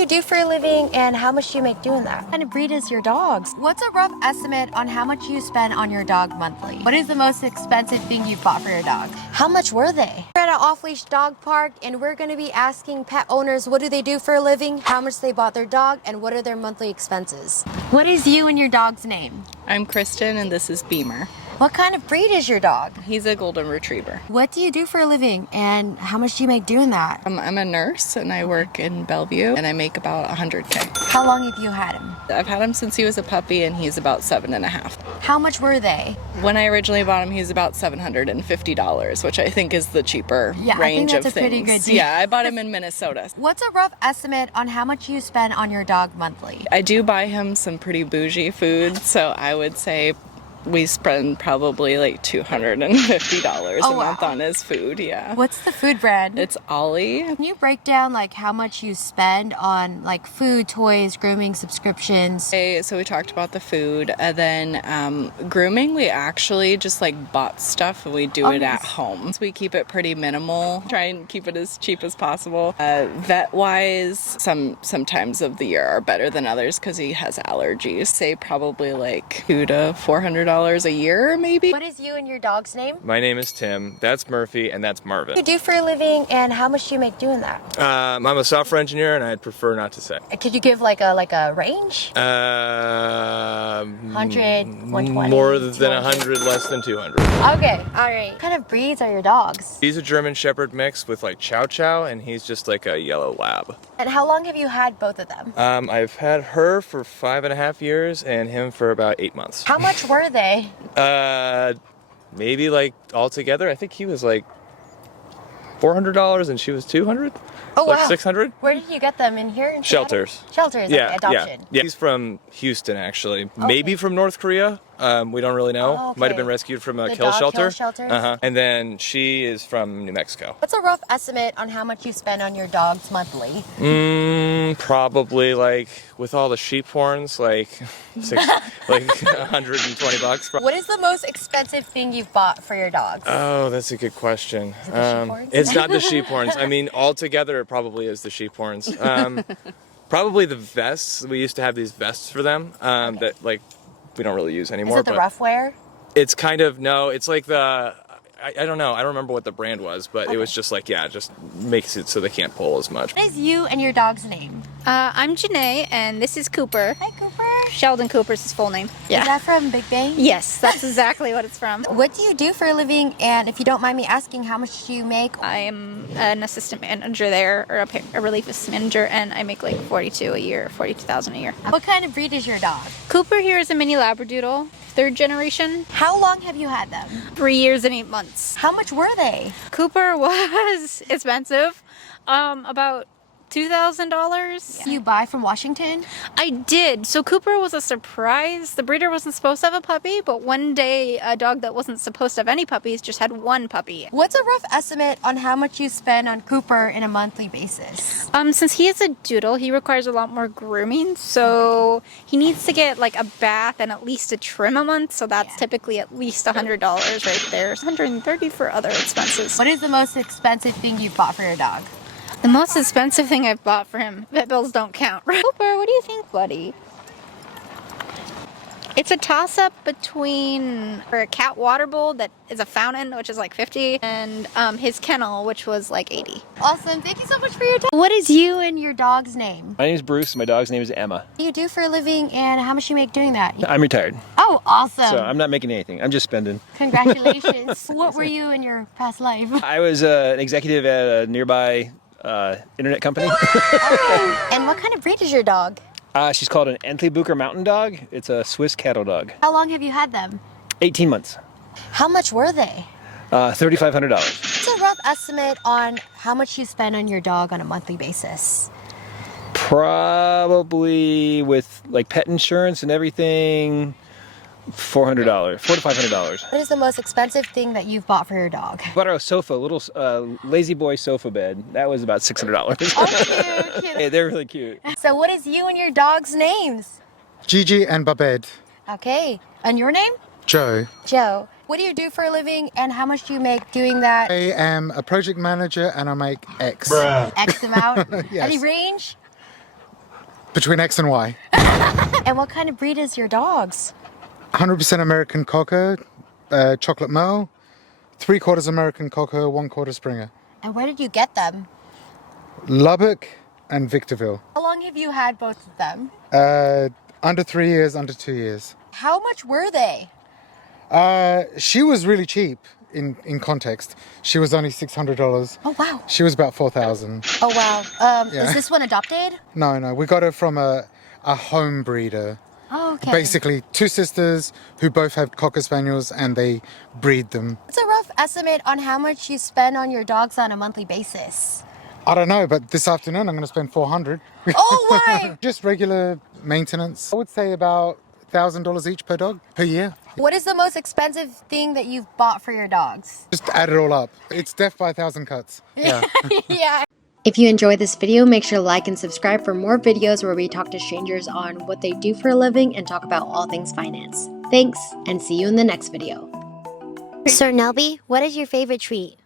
What do you do for a living and how much do you make doing that? What kind of breed is your dogs? What's a rough estimate on how much you spend on your dog monthly? What is the most expensive thing you've bought for your dog? How much were they? We're at an off-leash dog park and we're going to be asking pet owners what do they do for a living, how much they bought their dog, and what are their monthly expenses. What is you and your dog's name? I'm Kristen and this is Beamer. What kind of breed is your dog? He's a golden retriever. What do you do for a living and how much do you make doing that? I'm a nurse and I work in Bellevue and I make about 100K. How long have you had him? I've had him since he was a puppy and he's about 7.5. How much were they? When I originally bought him, he was about $750, which I think is the cheaper range of things. A pretty good deal. Yeah, I bought him in Minnesota. What's a rough estimate on how much you spend on your dog monthly? I do buy him some pretty bougie food, so I would say we spend probably like $250 a month on his food, yeah. What's the food brand? It's Ollie. Can you break down like how much you spend on like food, toys, grooming, subscriptions? Okay, so we talked about the food, and then grooming, we actually just like bought stuff and we do it at home. So we keep it pretty minimal, try and keep it as cheap as possible. Vet-wise, some times of the year are better than others because he has allergies. Say probably like $200 to $400 a year, maybe. What is you and your dog's name? My name is Tim. That's Murphy, and that's Marvin. What do you do for a living, and how much do you make doing that? I'm a software engineer, and I'd prefer not to say. Could you give like a range? 100, 120. More than 100, less than 200. Okay, all right. What kind of breeds are your dogs? He's a German Shepherd mix with like Chow Chow, and he's just like a yellow lab. And how long have you had both of them? I've had her for 5.5 years, and him for about 8 months. How much were they? Maybe like altogether, I think he was like $400 and she was $200. Oh, like wow. $600. Where did you get them? In here? In Seattle? Shelters. Shelters, Yeah, okay, adoption. yeah. He's from Houston, actually. Maybe from North Korea. We don't really know. Oh, okay. Might have been rescued from a The kill dog shelter. kill shelters? And then she is from New Mexico. What's a rough estimate on how much you spend on your dogs monthly? Probably like with all the sheep horns, like $120. What is the most expensive thing you've bought for your dogs? Oh, that's a good question. Is it the sheep horns? It's not the sheep horns. I mean, altogether, it probably is the sheep horns. Probably the vests. We used to have these vests for them that like we don't really use anymore. Is it the rough wear? It's kind of, no, it's like the, I don't know. I don't remember what the brand was, but it was just like, yeah, just makes it so they can't pull as much. What is you and your dog's name? I'm Janae, and this is Cooper. Hi, Cooper. Sheldon Cooper's his full name. Is that from Big Bang? Yes, that's exactly what it's from. What do you do for a living? And if you don't mind me asking, how much do you make? I am an assistant manager there, or a relief assistant manager, and I make like $42,000 a year. What kind of breed is your dog? Cooper here is a mini Labradoodle, 3rd generation. How long have you had them? 3 years and 8 months. How much were they? Cooper was expensive, about $2,000. You buy from Washington? I did. So Cooper was a surprise. The breeder wasn't supposed to have a puppy, but one day a dog that wasn't supposed to have any puppies just had one puppy. What's a rough estimate on how much you spend on Cooper in a monthly basis? Since he is a doodle, he requires a lot more grooming, so he needs to get like a bath and at least a trim a month, so that's typically at least $100 right there. It's $130 for other expenses. What is the most expensive thing you've bought for your dog? The most expensive thing I've bought for him, vet bills don't count. Cooper, what do you think, buddy? It's a toss-up between a cat water bowl that is a fountain, which is like $50, and his kennel, which was like $80. Awesome. Thank you so much for your time. What is you and your dog's name? My name is Bruce. My dog's name is Emma. What do you do for a living, and how much do you make doing that? I'm retired, Oh, awesome. so I'm not making anything. I'm just spending. Congratulations. What were you in your past life? I was an executive at a nearby internet company. And what kind of breed is your dog? She's called an Entlebucher Mountain Dog. It's a Swiss cattle dog. How long have you had them? 18 months. How much were they? $3,500. What's a rough estimate on how much you spend on your dog on a monthly basis? Probably with like pet insurance and everything, $400, $400 to $500. What is the most expensive thing that you've bought for your dog? Bought her a sofa, a little lazy boy sofa bed. That was about $600. Oh, cute. Hey, they're really cute. So what is you and your dog's names? Gigi and Babette. Okay. And your name? Joe. Joe. What do you do for a living, and how much do you make doing that? I am a project manager and I make X. X amount? Yes. Any range? Between X and Y. And what kind of breed is your dog's? 100% American Cocker, chocolate male, 3/4 American Cocker, 1/4 Springer. And where did you get them? Lubbock and Victorville. How long have you had both of them? Under 3 years, under 2 years. How much were they? She was really cheap in context. She was only $600. Oh, wow. She was about 4,000. Oh, wow. Yeah. Is this one adopted? No, we got her from a home breeder. Oh, okay. Basically, two sisters who both have Cocker Spaniels and they breed them. What's a rough estimate on how much you spend on your dogs on a monthly basis? I don't know, but this afternoon I'm going to spend $400. Oh, why? Just regular maintenance. I would say about $1,000 each per dog per year. What is the most expensive thing that you've bought for your dogs? Just add it all up. It's death by 1,000 cuts. Yeah. Yeah. If you enjoyed this video, make sure to like and subscribe for more videos where we talk to strangers on what they do for a living and talk about all things finance. Thanks, and see you in the next video. Sir Nelby, what is your favorite treat?